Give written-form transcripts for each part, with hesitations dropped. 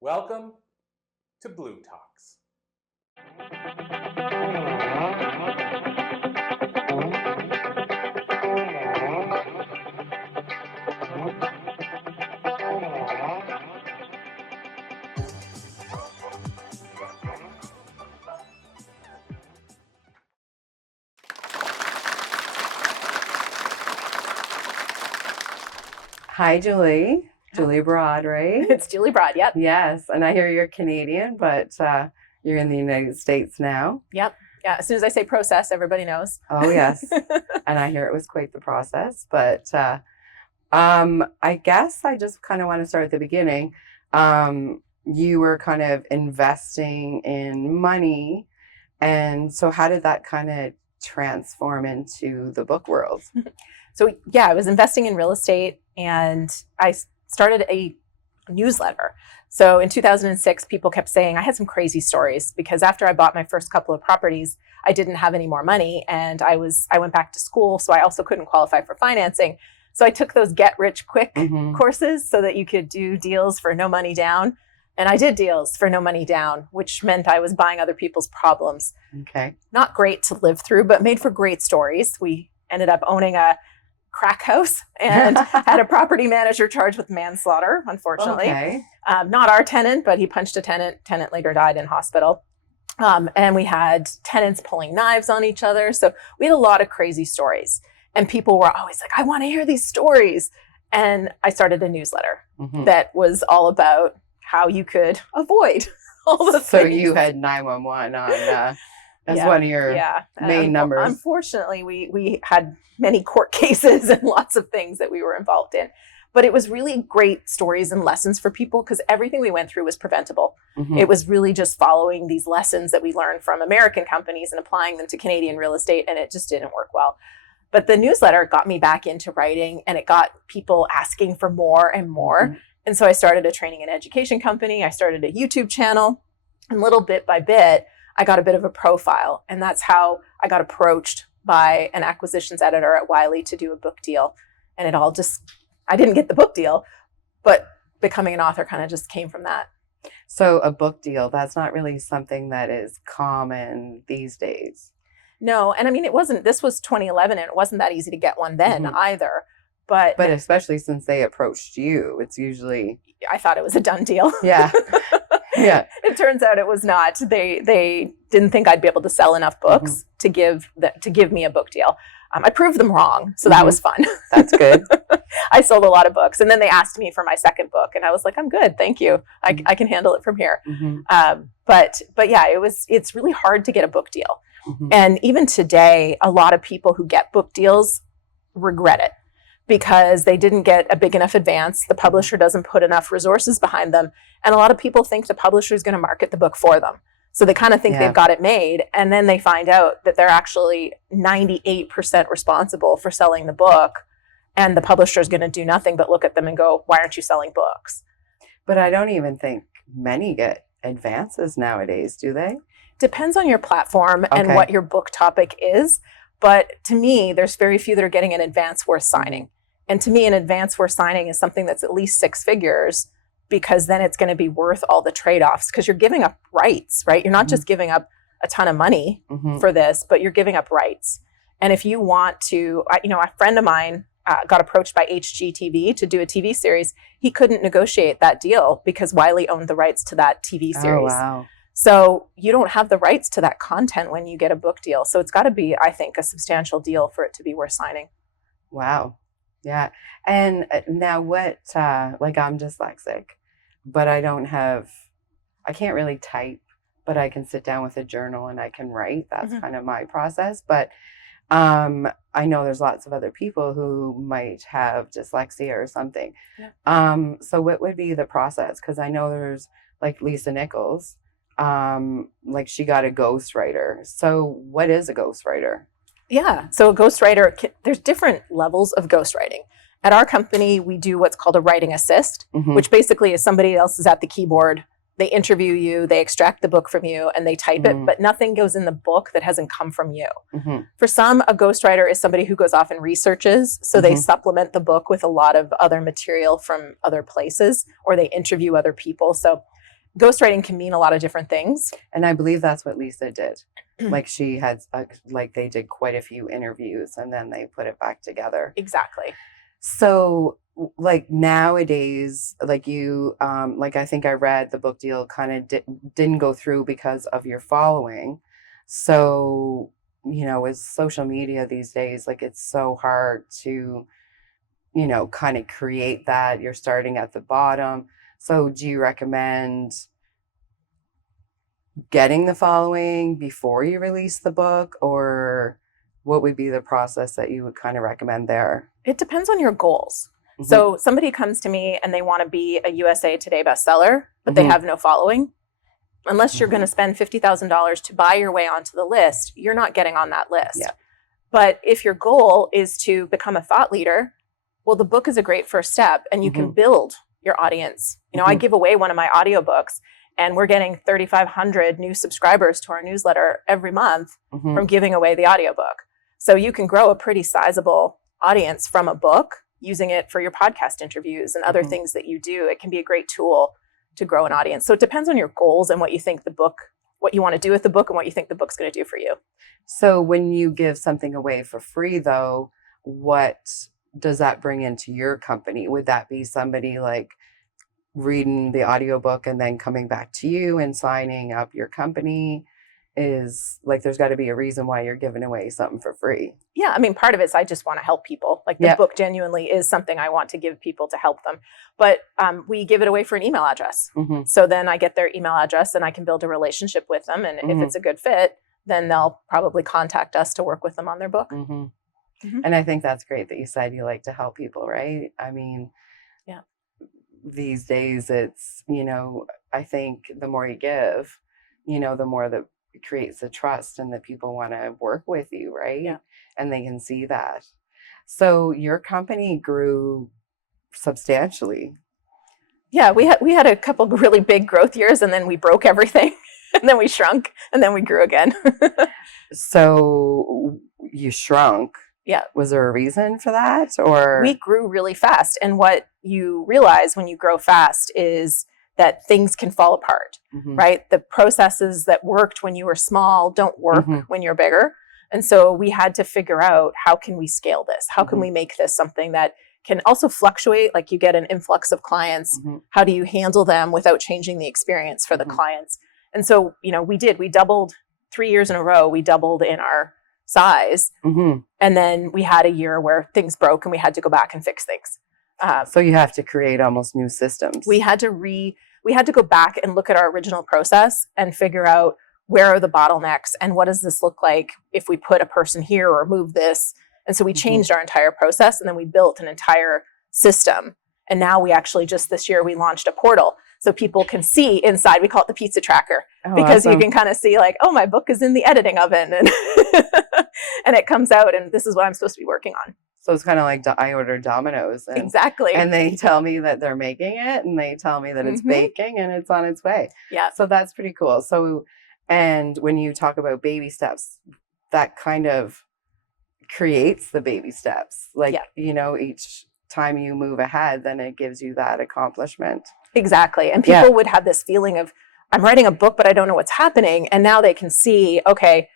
Welcome to bLU Talks. Hi, Julie. Julie Broad, right? It's Julie Broad, yep. Yes, and I hear you're Canadian, but you're in the United States now. Yep. Yeah, as soon as I say process, everybody knows. Oh, yes. And I hear it was quite the process. But I guess I just kind of want to start at the beginning. You were kind of investing in money. And so how did that kind of transform into the book world? So, yeah, I was investing in real estate and I started a newsletter. So in 2006, people kept saying, I had some crazy stories because after I bought my first couple of properties, I didn't have any more money and I went back to school. So I also couldn't qualify for financing. So I took those get rich quick courses so that you could do deals for no money down. And I did deals for no money down, which meant I was buying other people's problems. Okay. Not great to live through, but made for great stories. We ended up owning a crack house and had a property manager charged with manslaughter, unfortunately. Okay. Not our tenant, but he punched a tenant. Tenant later died in hospital. And we had tenants pulling knives on each other. So we had a lot of crazy stories. And people were always like, I want to hear these stories. And I started a newsletter that was all about how you could avoid all the things. So you had 911 on as one of your main numbers. Unfortunately, we had many court cases and lots of things that we were involved in. But it was really great stories and lessons for people because everything we went through was preventable. It was really just following these lessons that we learned from American companies and applying them to Canadian real estate, and it just didn't work well. But the newsletter got me back into writing, and it got people asking for more and more. And so I started a training and education company. I started a YouTube channel, and little bit by bit, I got a bit of a profile. And that's how I got approached by an acquisitions editor at Wiley to do a book deal. And it all just, I didn't get the book deal, but becoming an author kind of just came from that. So a book deal, that's not really something that is common these days. No. And I mean, this was 2011 and it wasn't that easy to get one then either. But especially since they approached you, it's usually... I thought it was a done deal. Yeah. Yeah. It turns out it was not. They didn't think I'd be able to sell enough books to give me a book deal. I proved them wrong, so that was fun. That's good. I sold a lot of books, and then they asked me for my second book, and I was like, "I'm good, thank you. I can handle it from here." But yeah, it's really hard to get a book deal, and even today, a lot of people who get book deals regret it because they didn't get a big enough advance. The publisher doesn't put enough resources behind them. And a lot of people think the publisher is going to market the book for them. So they kind of think they've got it made. And then they find out that they're actually 98% responsible for selling the book. And the publisher is going to do nothing but look at them and go, why aren't you selling books? But I don't even think many get advances nowadays, do they? Depends on your platform and what your book topic is. But to me, there's very few that are getting an advance worth signing. And to me, an advance worth signing is something that's at least six figures because then it's going to be worth all the trade-offs because you're giving up rights, right? You're not just giving up a ton of money for this, but you're giving up rights. And if you want to, a friend of mine got approached by HGTV to do a TV series. He couldn't negotiate that deal because Wiley owned the rights to that TV series. Oh, wow. So you don't have the rights to that content when you get a book deal. So it's got to be, I think, a substantial deal for it to be worth signing. Wow. Yeah. And now what, I'm dyslexic, but I can't really type, but I can sit down with a journal and I can write. That's kind of my process. But I know there's lots of other people who might have dyslexia or something. Yeah. So what would be the process? Because I know there's like Lisa Nichols, she got a ghostwriter. So what is a ghostwriter? Yeah. So a ghostwriter, there's different levels of ghostwriting. At our company, we do what's called a writing assist, which basically is somebody else is at the keyboard. They interview you, they extract the book from you, and they type it, but nothing goes in the book that hasn't come from you. For some, a ghostwriter is somebody who goes off and researches, so they supplement the book with a lot of other material from other places, or they interview other people. So ghostwriting can mean a lot of different things. And I believe that's what Lisa did. Like she had, like they did quite a few interviews and then they put it back together. Exactly. So like nowadays, like you, like I think I read the book deal kind of didn't go through because of your following. So, you know, with social media these days, like it's so hard to, you know, kind of create that. You're starting at the bottom. So do you recommend getting the following before you release the book, or what would be the process that you would kind of recommend there? It depends on your goals. So somebody comes to me and they want to be a USA Today bestseller, but they have no following. Unless you're going to spend $50,000 to buy your way onto the list, you're not getting on that list. Yeah. But if your goal is to become a thought leader, well, the book is a great first step and you can build your audience. You know, I give away one of my audiobooks and we're getting 3,500 new subscribers to our newsletter every month from giving away the audiobook. So you can grow a pretty sizable audience from a book using it for your podcast interviews and other things that you do. It can be a great tool to grow an audience. So it depends on your goals and what you think the book, what you want to do with the book and what you think the book's going to do for you. So when you give something away for free though, what does that bring into your company? Would that be somebody like reading the audiobook and then coming back to you and signing up your company? Is like, there's got to be a reason why you're giving away something for free. Yeah. I mean, part of it is I just want to help people. Like the book genuinely is something I want to give people to help them. But we give it away for an email address. So then I get their email address and I can build a relationship with them. And if it's a good fit, then they'll probably contact us to work with them on their book. And I think that's great that you said you like to help people, right? I mean, these days it's, you know, I think the more you give, you know, the more that it creates the trust and that people want to work with you, right? Yeah. And they can see that. So your company grew substantially. Yeah, we had a couple of really big growth years and then we broke everything and then we shrunk and then we grew again. So you shrunk. Yeah. Was there a reason for that, or? We grew really fast. And what you realize when you grow fast is that things can fall apart, right? The processes that worked when you were small don't work when you're bigger. And so we had to figure out, how can we scale this? How can we make this something that can also fluctuate? Like you get an influx of clients. How do you handle them without changing the experience for the clients? And so, you know, we doubled 3 years in a row. We doubled in our size. And then we had a year where things broke and we had to go back and fix things. So you have to create almost new systems. We had to go back and look at our original process and figure out, where are the bottlenecks and what does this look like if we put a person here or move this? And so we changed our entire process and then we built an entire system. And now we actually, just this year, we launched a portal so people can see inside. We call it the pizza tracker, because you can kind of see like, oh, my book is in the editing oven and, and it comes out and this is what I'm supposed to be working on. So it's kind of like I order Domino's. Exactly. And they tell me that they're making it and they tell me that it's baking and it's on its way. Yeah. So that's pretty cool. So, and when you talk about baby steps, that kind of creates the baby steps. Like, you know, each time you move ahead, then it gives you that accomplishment. Exactly. And people would have this feeling of, I'm writing a book, but I don't know what's happening. And now they can see, okay,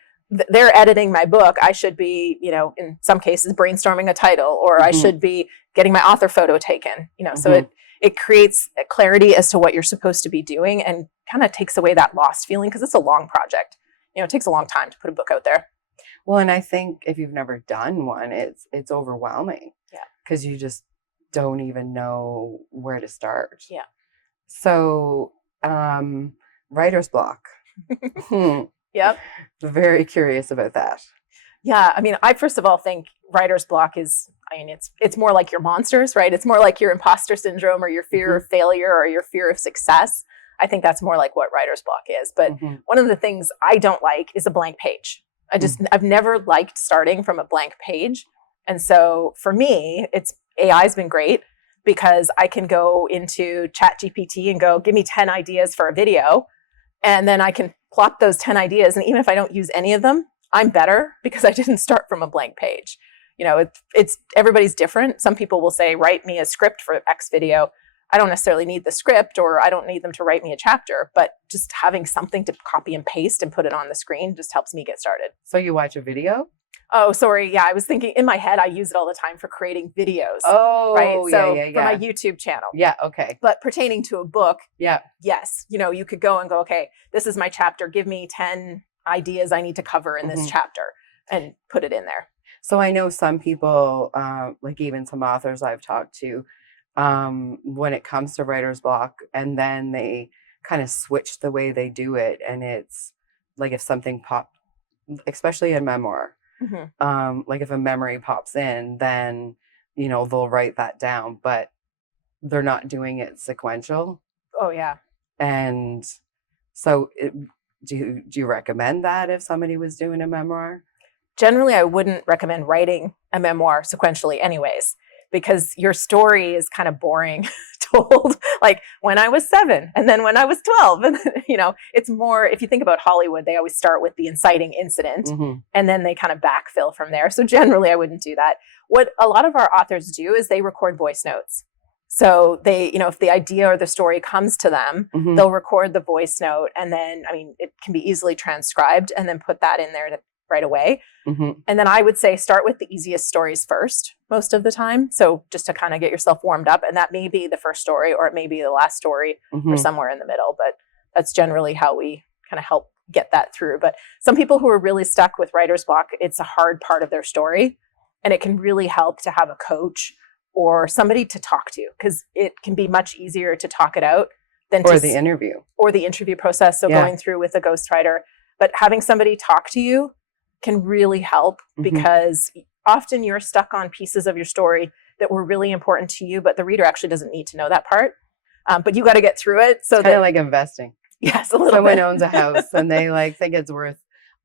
they're editing my book. I should be, you know, in some cases brainstorming a title, or I should be getting my author photo taken, you know, so it creates a clarity as to what you're supposed to be doing and kind of takes away that lost feeling, because it's a long project. You know, it takes a long time to put a book out there. Well, and I think if you've never done one, it's overwhelming. Yeah. Because you just don't even know where to start. Yeah. So, writer's block. Yep. Very curious about that. Yeah. I mean, I first of all think writer's block is, I mean, it's more like your monsters, right? It's more like your imposter syndrome or your fear of failure or your fear of success. I think that's more like what writer's block is. But one of the things I don't like is a blank page. I've never liked starting from a blank page. And so for me, AI's been great, because I can go into ChatGPT and go, give me 10 ideas for a video. And then I can plot those 10 ideas. And even if I don't use any of them, I'm better because I didn't start from a blank page. You know, it's everybody's different. Some people will say, write me a script for X video. I don't necessarily need the script, or I don't need them to write me a chapter, but just having something to copy and paste and put it on the screen just helps me get started. So you watch a video? Oh, sorry. Yeah, I was thinking in my head, I use it all the time for creating videos. Oh, right? So yeah. for my YouTube channel. Yeah, okay. But pertaining to a book, Yeah. yes, you know, you could go and go, okay, this is my chapter. Give me 10 ideas I need to cover in this chapter, and put it in there. So I know some people, like even some authors I've talked to, when it comes to writer's block, and then they kind of switch the way they do it. And it's like if something pops, especially in memoir, like if a memory pops in, then, you know, they'll write that down, but they're not doing it sequential. Oh, yeah. And so do you recommend that if somebody was doing a memoir? Generally, I wouldn't recommend writing a memoir sequentially anyways, because your story is kind of boring told like when I was 7 and then when I was 12. And, you know, it's more, if you think about Hollywood, they always start with the inciting incident and then they kind of backfill from there. So generally, I wouldn't do that. What a lot of our authors do is they record voice notes. So they, you know, if the idea or the story comes to them, they'll record the voice note. And then, I mean, it can be easily transcribed and then put that in there right away. And then I would say start with the easiest stories first, most of the time. So just to kind of get yourself warmed up. And that may be the first story, or it may be the last story, or somewhere in the middle. But that's generally how we kind of help get that through. But some people who are really stuck with writer's block, it's a hard part of their story. And it can really help to have a coach or somebody to talk to, because it can be much easier to talk it out than or the interview. Or the interview process. So going through with a ghostwriter. But having somebody talk to you can really help, because often you're stuck on pieces of your story that were really important to you, but the reader actually doesn't need to know that part. But you got to get through it. So kind of like investing. Yes, a little Someone bit. owns a house and they like think it's worth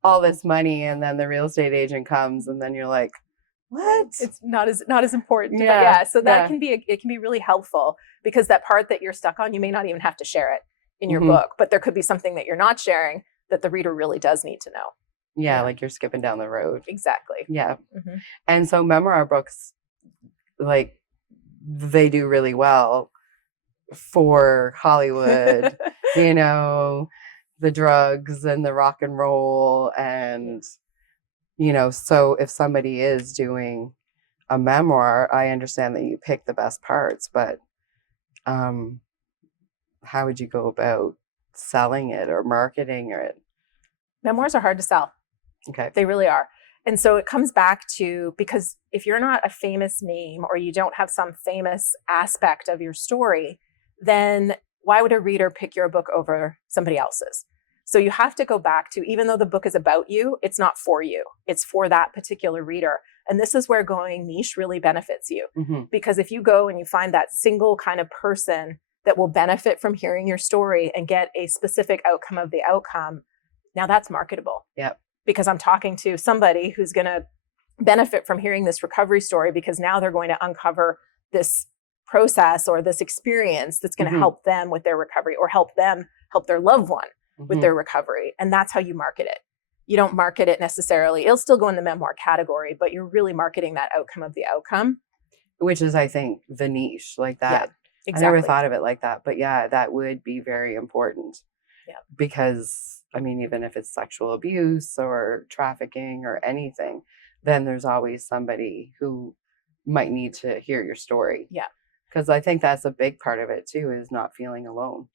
all this money, and then the real estate agent comes, and then you're like, what? It's not as important. Yeah. So that can be it can be really helpful, because that part that you're stuck on, you may not even have to share it in your book, but there could be something that you're not sharing that the reader really does need to know. Yeah, like you're skipping down the road. Exactly. Yeah. And so memoir books, like, they do really well for Hollywood, you know, the drugs and the rock and roll. And, you know, so if somebody is doing a memoir, I understand that you pick the best parts, but how would you go about selling it or marketing it? Memoirs are hard to sell. Okay. They really are. And so it comes back to, because if you're not a famous name or you don't have some famous aspect of your story, then why would a reader pick your book over somebody else's? So you have to go back to, even though the book is about you, it's not for you. It's for that particular reader. And this is where going niche really benefits you. Because if you go and you find that single kind of person that will benefit from hearing your story and get a specific outcome of the outcome, now that's marketable. Yep. Because I'm talking to somebody who's going to benefit from hearing this recovery story, because now they're going to uncover this process or this experience that's going to help them with their recovery, or help them help their loved one with their recovery. And that's how you market it. You don't market it necessarily. It'll still go in the memoir category, but you're really marketing that outcome of the outcome. Which is, I think, the niche, like that. Yeah, exactly. I never thought of it like that, but yeah, that would be very important. Yeah. Because, I mean, even if it's sexual abuse or trafficking or anything, then there's always somebody who might need to hear your story. Yeah. Because I think that's a big part of it too, is not feeling alone.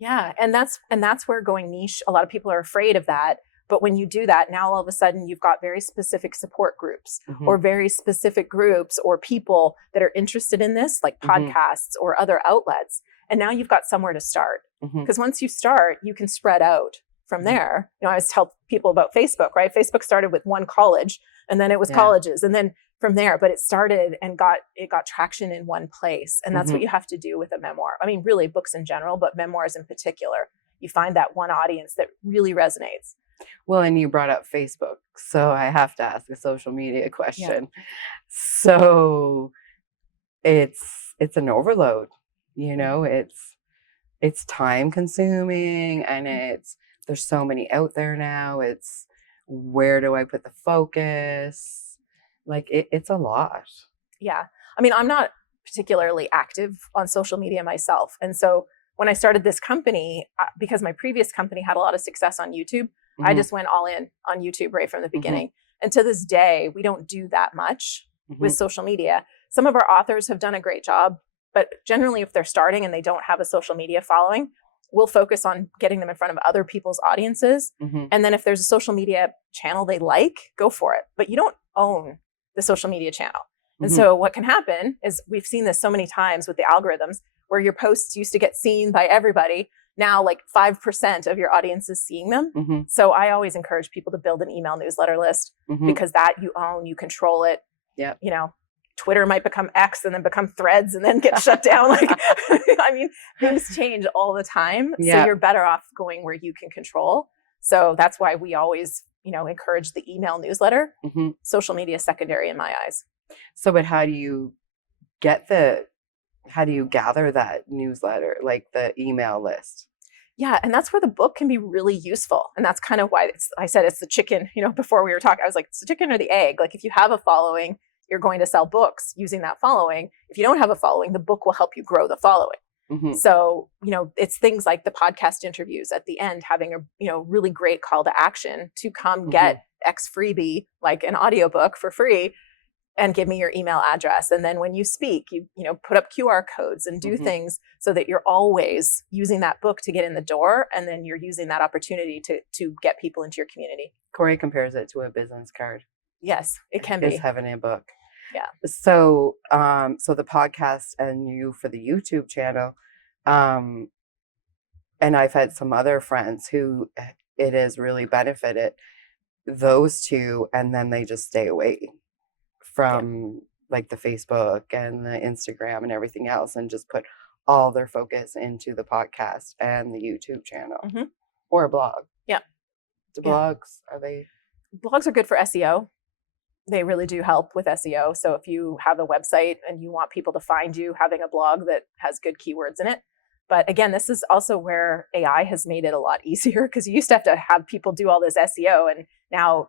Yeah. And that's where going niche, a lot of people are afraid of that. But when you do that, now all of a sudden you've got very specific support groups or very specific groups or people that are interested in this, like podcasts or other outlets. And now you've got somewhere to start. Because once you start, you can spread out from there. You know, I always tell people about Facebook, right? Facebook started with one college, and then it was colleges, and then from there, but it started and got traction in one place. And that's what you have to do with a memoir. I mean, really books in general, but memoirs in particular. You find that one audience that really resonates. Well, and you brought up Facebook, so I have to ask a social media question. So it's an overload, you know, it's time consuming, and there's so many out there now. It's, where do I put the focus? Like it's a lot. Yeah. I mean, I'm not particularly active on social media myself. And so when I started this company, because my previous company had a lot of success on YouTube, I just went all in on YouTube right from the beginning. And to this day, we don't do that much with social media. Some of our authors have done a great job, but generally if they're starting and they don't have a social media following, we'll focus on getting them in front of other people's audiences. And then if there's a social media channel they like, go for it. But you don't own the social media channel. And so what can happen is, we've seen this so many times with the algorithms, where your posts used to get seen by everybody. Now, like 5% of your audience is seeing them. So I always encourage people to build an email newsletter list, because that you own, you control it. You know, Twitter might become X and then become Threads and then get shut down. Like, I mean, things change all the time. So you're better off going where you can control. So that's why we always, you know, encourage the email newsletter. Social media is secondary in my eyes. So, but how do you gather that newsletter, like the email list? Yeah. And that's where the book can be really useful. And that's kind of why I said it's the chicken, you know, before we were talking, I was like, it's the chicken or the egg. Like, if you have a following, you're going to sell books using that following. If you don't have a following, the book will help you grow the following. So, you know, it's things like the podcast interviews at the end, having a, you know, really great call to action to come get X freebie, like an audiobook for free, and give me your email address. And then when you speak, you know, put up QR codes and do things so that you're always using that book to get in the door. And then you're using that opportunity to get people into your community. Corey compares it to a business card. Yes, it can be. It's having a book. Yeah. So, so the podcast and you for the YouTube channel, and I've had some other friends who it has really benefited those two, and then they just stay away from like the Facebook and the Instagram and everything else, and just put all their focus into the podcast and the YouTube channel or a blog. Yeah. The blogs, are they? Blogs are good for SEO. They really do help with SEO. So if you have a website and you want people to find you, having a blog that has good keywords in it. But again, this is also where AI has made it a lot easier, because you used to have people do all this SEO, and now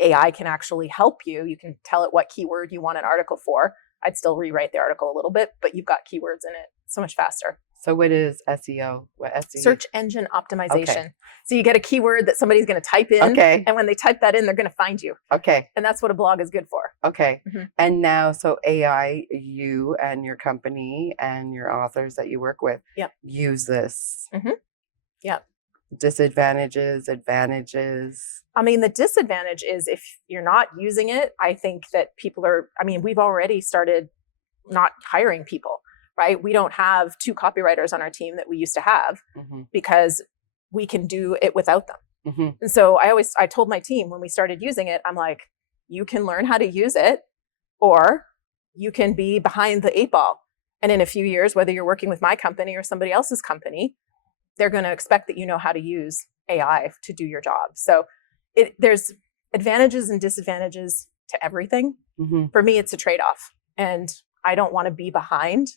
AI can actually help you. You can tell it what keyword you want an article for. I'd still rewrite the article a little bit, but you've got keywords in it so much faster. So what is SEO? What SEO? Search engine optimization. Okay. So you get a keyword that somebody's going to type in. Okay. And when they type that in, they're going to find you. Okay. And that's what a blog is good for. Okay. And now, so AI, you and your company and your authors that you work with use this. Yeah. Disadvantages, advantages. I mean, the disadvantage is if you're not using it, I think that we've already started not hiring people, right? We don't have 2 copywriters on our team that we used to have because we can do it without them. And so I told my team when we started using it, I'm like, you can learn how to use it, or you can be behind the 8 ball. And in a few years, whether you're working with my company or somebody else's company, they're going to expect that you know how to use AI to do your job. So there's advantages and disadvantages to everything. For me, it's a trade-off. And I don't want to be behind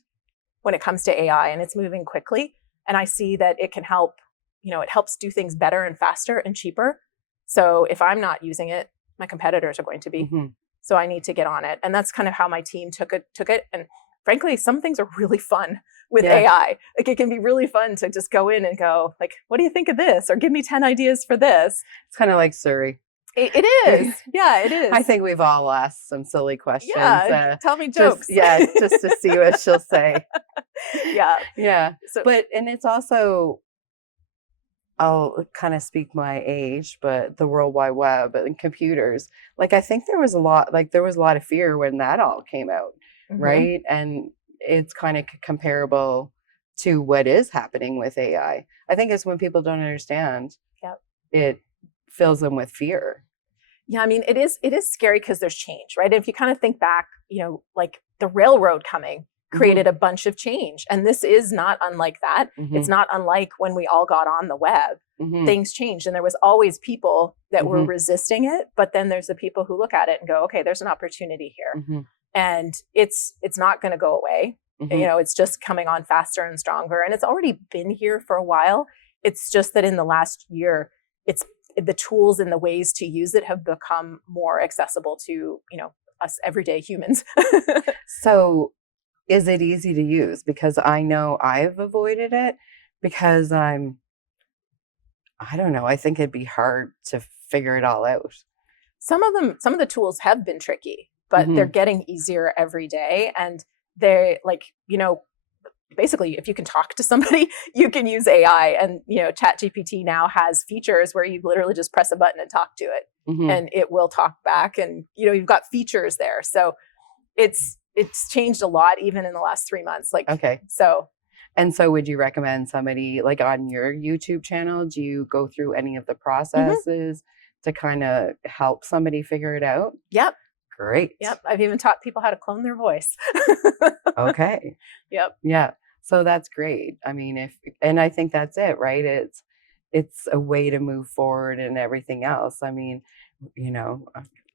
when it comes to AI, and it's moving quickly. And I see that it can help, you know, it helps do things better and faster and cheaper. So if I'm not using it, my competitors are going to be. So I need to get on it. And that's kind of how my team took it. And frankly, some things are really fun with AI. Like, it can be really fun to just go in and go, like, what do you think of this? Or give me 10 ideas for this. It's kind of like Siri. It is. Yeah, it is. I think we've all asked some silly questions. Yeah, tell me jokes. Just to see what she'll say. Yeah. So, and it's also, I'll kind of speak my age, but the World Wide Web and computers, like, I think there was a lot of fear when that all came out, right? And it's kind of comparable to what is happening with AI. I think it's when people don't understand, it fills them with fear. Yeah, I mean, it is scary because there's change, right? And if you kind of think back, you know, like the railroad coming created a bunch of change. And this is not unlike that. It's not unlike when we all got on the web. Things changed, and there was always people that were resisting it. But then there's the people who look at it and go, okay, there's an opportunity here. And it's not going to go away. You know, it's just coming on faster and stronger. And it's already been here for a while. It's just that in the last year, the tools and the ways to use it have become more accessible to, you know, us everyday humans. So is it easy to use? Because I know I've avoided it because I don't know, I think it'd be hard to figure it all out. Some of the tools have been tricky, but they're getting easier every day. And they like, basically if you can talk to somebody, you can use AI. And, ChatGPT now has features where you literally just press a button and talk to it and it will talk back. And, you've got features there. So it's changed a lot even in the last 3 months. Like, Okay. So. And so would you recommend somebody like on your YouTube channel, do you go through any of the processes to kind of help somebody figure it out? Yep. Great. Yep. I've even taught people how to clone their voice. Okay. Yep. Yeah. So that's great. I mean, and I think that's it, right? It's a way to move forward and everything else. I mean,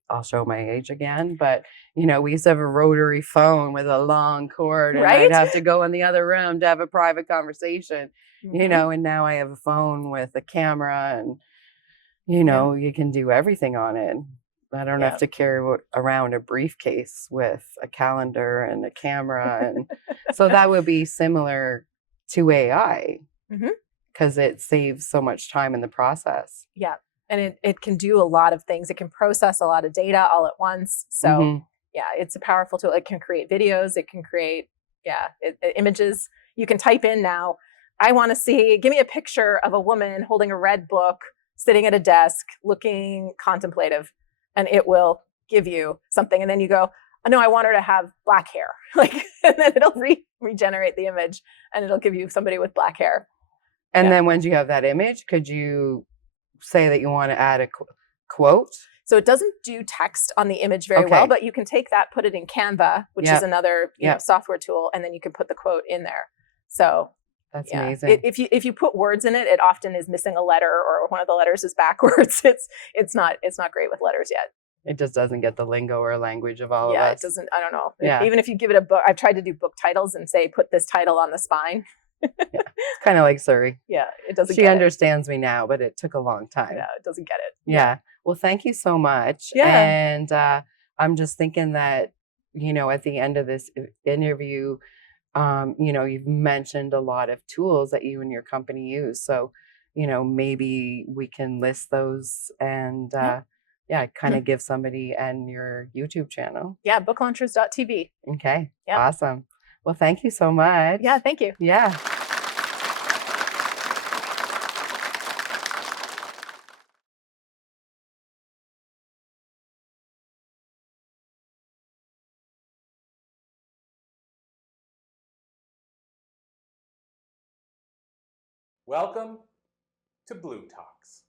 I'll show my age again, but we used to have a rotary phone with a long cord, and Right? I'd have to go in the other room to have a private conversation, and now I have a phone with a camera and, you can do everything on it. I don't have to carry around a briefcase with a calendar and a camera. And so that would be similar to AI because it saves so much time in the process. Yeah. And it can do a lot of things. It can process a lot of data all at once. So it's a powerful tool. It can create videos. It can create, images. You can type in now, I want to give me a picture of a woman holding a red book, sitting at a desk, looking contemplative, and it will give you something. And then you go, oh, no, I want her to have black hair. And then it'll regenerate the image and it'll give you somebody with black hair. And then once you have that image, could you say that you want to add a quote? So it doesn't do text on the image very well, but you can take that, put it in Canva, which is another software tool, and then you can put the quote in there. So that's amazing. If you put words in it, it often is missing a letter or one of the letters is backwards. It's not great with letters yet. It just doesn't get the lingo or language of all of us. Yeah, it doesn't. I don't know. Even if you give it a book, I've tried to do book titles and say, put this title on the spine. It's kind of like Suri. Yeah, it doesn't. She understands me now, but it took a long time. Yeah, it doesn't get it. Yeah. Well, thank you so much. Yeah. And I'm just thinking that, at the end of this interview, you've mentioned a lot of tools that you and your company use. So, maybe we can list those and kind of give somebody and your YouTube channel. Yeah, booklaunchers.tv. Okay. Yep. Awesome. Well, thank you so much. Yeah, thank you. Yeah. Welcome to bLU Talks.